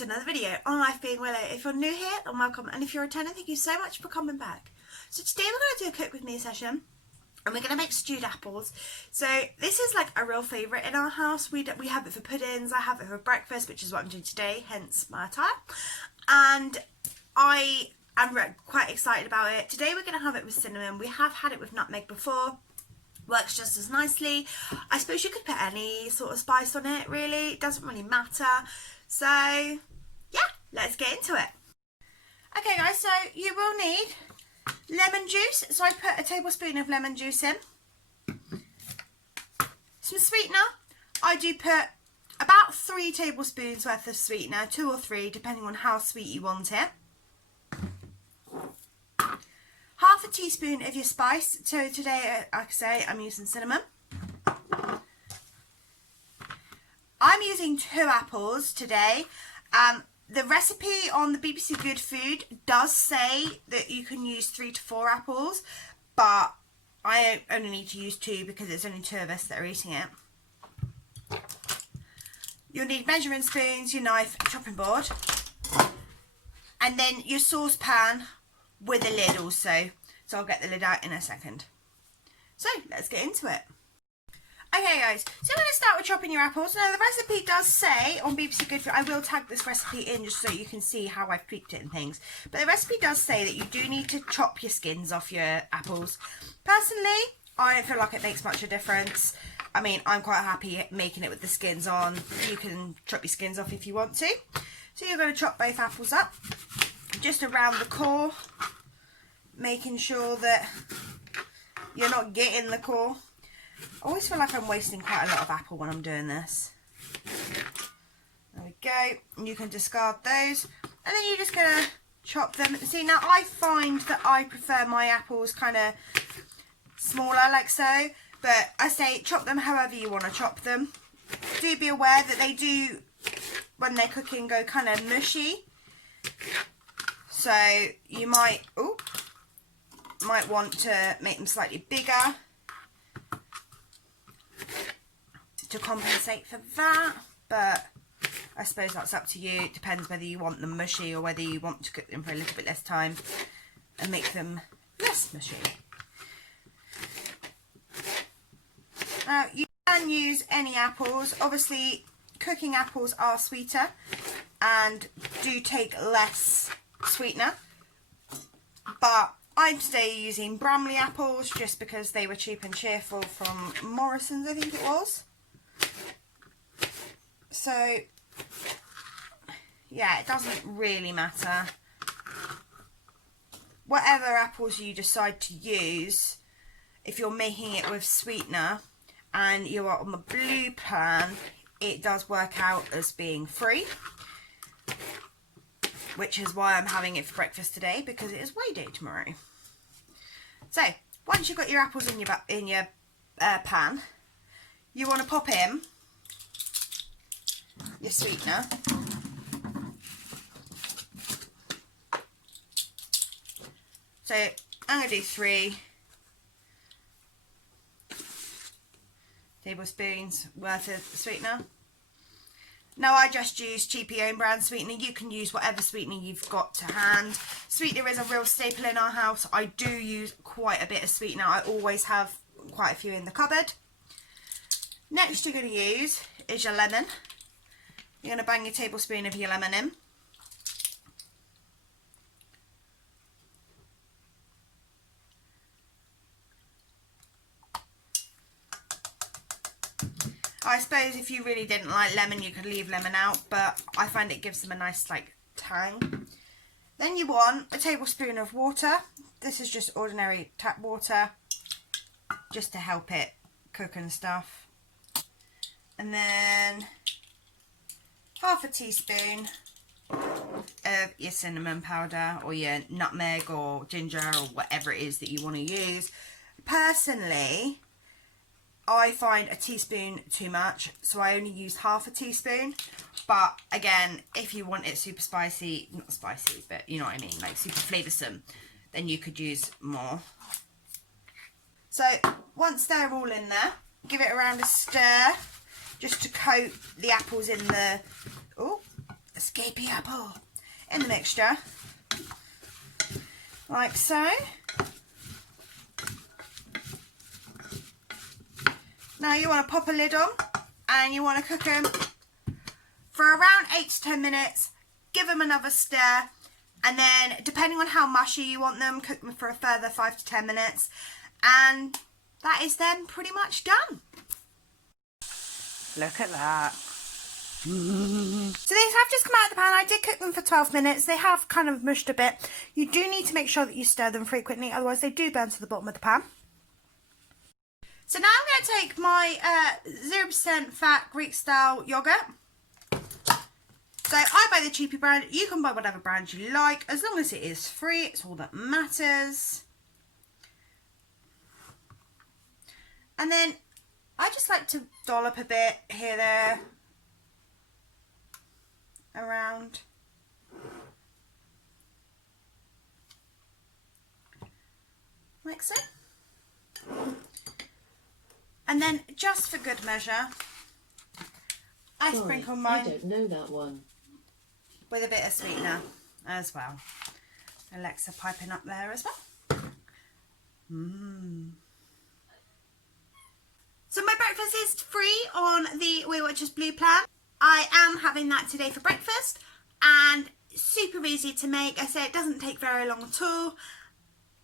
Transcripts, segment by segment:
to another video on Life Being Willow. If you're new here, then welcome, and if you're returning, thank you so much for coming back. So today we're going to do a cook with me session, and we're going to make stewed apples. So this is like a real favourite in our house. We have it for puddings, I have it for breakfast, which is what I'm doing today, hence my attire. And I am quite excited about it. Today we're going to have it with cinnamon. We have had it with nutmeg before. Works just as nicely. I suppose you could put any sort of spice on it, really. It doesn't really matter. So yeah, let's get into it. Okay guys, so you will need lemon juice. So I put a tablespoon of lemon juice in. Some sweetener. I do put about 3 tablespoons worth of sweetener, 2 or 3 depending on how sweet you want it. Half a teaspoon of your spice. So today, like I say, I'm using cinnamon. I'm using 2 apples today. The recipe on the BBC Good Food does say that you can use 3 to 4 apples, but I only need to use 2 because it's only 2 of us that are eating it. You'll need measuring spoons, your knife, chopping board, and then your saucepan with a lid also. So I'll get the lid out in a second. So let's get into it. Okay guys, so I'm going to start with chopping your apples. Now the recipe does say on BBC Good Food, I will tag this recipe in just so you can see how I've tweaked it and things. But the recipe does say that you do need to chop your skins off your apples. Personally, I don't feel like it makes much of a difference. I mean, I'm quite happy making it with the skins on. You can chop your skins off if you want to. So you're going to chop both apples up, just around the core, making sure that you're not getting the core. I always feel like I'm wasting quite a lot of apple when I'm doing this. There we go. And you can discard those. And then you're just going to chop them. See, now I find that I prefer my apples kind of smaller like so. But I say chop them however you want to chop them. Do be aware that they do, when they're cooking, go kind of mushy. So you might want to make them slightly bigger to compensate for that, but I suppose that's up to you. It depends whether you want them mushy or whether you want to cook them for a little bit less time and make them less mushy. Now you can use any apples. Obviously cooking apples are sweeter and do take less sweetener, but I'm today using Bramley apples just because they were cheap and cheerful from Morrison's, I think it was. So yeah, it doesn't really matter. Whatever apples you decide to use, if you're making it with sweetener and you are on the blue plan, it does work out as being free, which is why I'm having it for breakfast today, because it is weigh day tomorrow. So once you've got your apples in your pan, you want to pop in your sweetener. So I'm going to do 3 tablespoons worth of sweetener. Now I just use cheapy own brand sweetener. You can use whatever sweetener you've got to hand. Sweetener is a real staple in our house. I do use quite a bit of sweetener. I always have quite a few in the cupboard. Next you're going to use is your lemon. You're going to bang your tablespoon of your lemon in. I suppose if you really didn't like lemon, you could leave lemon out, but I find it gives them a nice like tang. Then you want a tablespoon of water. This is just ordinary tap water, just to help it cook and stuff. And then half a teaspoon of your cinnamon powder or your nutmeg or ginger or whatever it is that you want to use. Personally, I find a teaspoon too much, so I only use half a teaspoon. But again, if you want it super spicy, not spicy, but you know what I mean, like super flavoursome, then you could use more. So once they're all in there, give it around a stir just to coat the apples in the escapee apple in the mixture, like so. Now you want to pop a lid on and you want to cook them for around 8 to 10 minutes. Give them another stir, and then depending on how mushy you want them, cook them for a further 5 to 10 minutes, and that is then pretty much done. Look at that. So these have just come out of the pan. I did cook them for 12 minutes. They have kind of mushed a bit. You do need to make sure that you stir them frequently, otherwise they do burn to the bottom of the pan. So now I'm going to take my 0% fat Greek style yogurt. So I buy the cheapy brand. You can buy whatever brand you like, as long as it is free. It's all that matters. And then I just like to dollop a bit here, there, around. Like so. And then just for good measure, I sprinkle mine. I don't know that one. With a bit of sweetener as well. Alexa piping up there as well. So my breakfast is free on the Weight Watchers Blue plan. I am having that today for breakfast, and super easy to make. I say it doesn't take very long at all,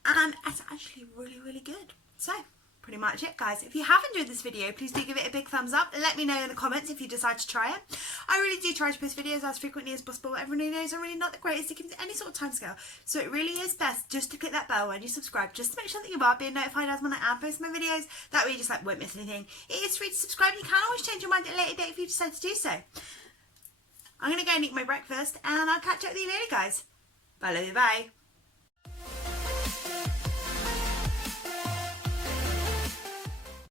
and it's actually really, really good. So pretty much it, guys. If you have enjoyed this video, please do give it a big thumbs up. Let me know in the comments if you decide to try it. I really do try to post videos as frequently as possible. Everyone knows I'm really not the greatest at any sort of time scale, so it really is best just to click that bell when you subscribe, just to make sure that you are being notified as when I am posting my videos. That way you just won't miss anything. It is free to subscribe, and you can always change your mind at a later date if you decide to do so. I'm going to go and eat my breakfast, and I'll catch up with you later, guys. Bye, love you, bye.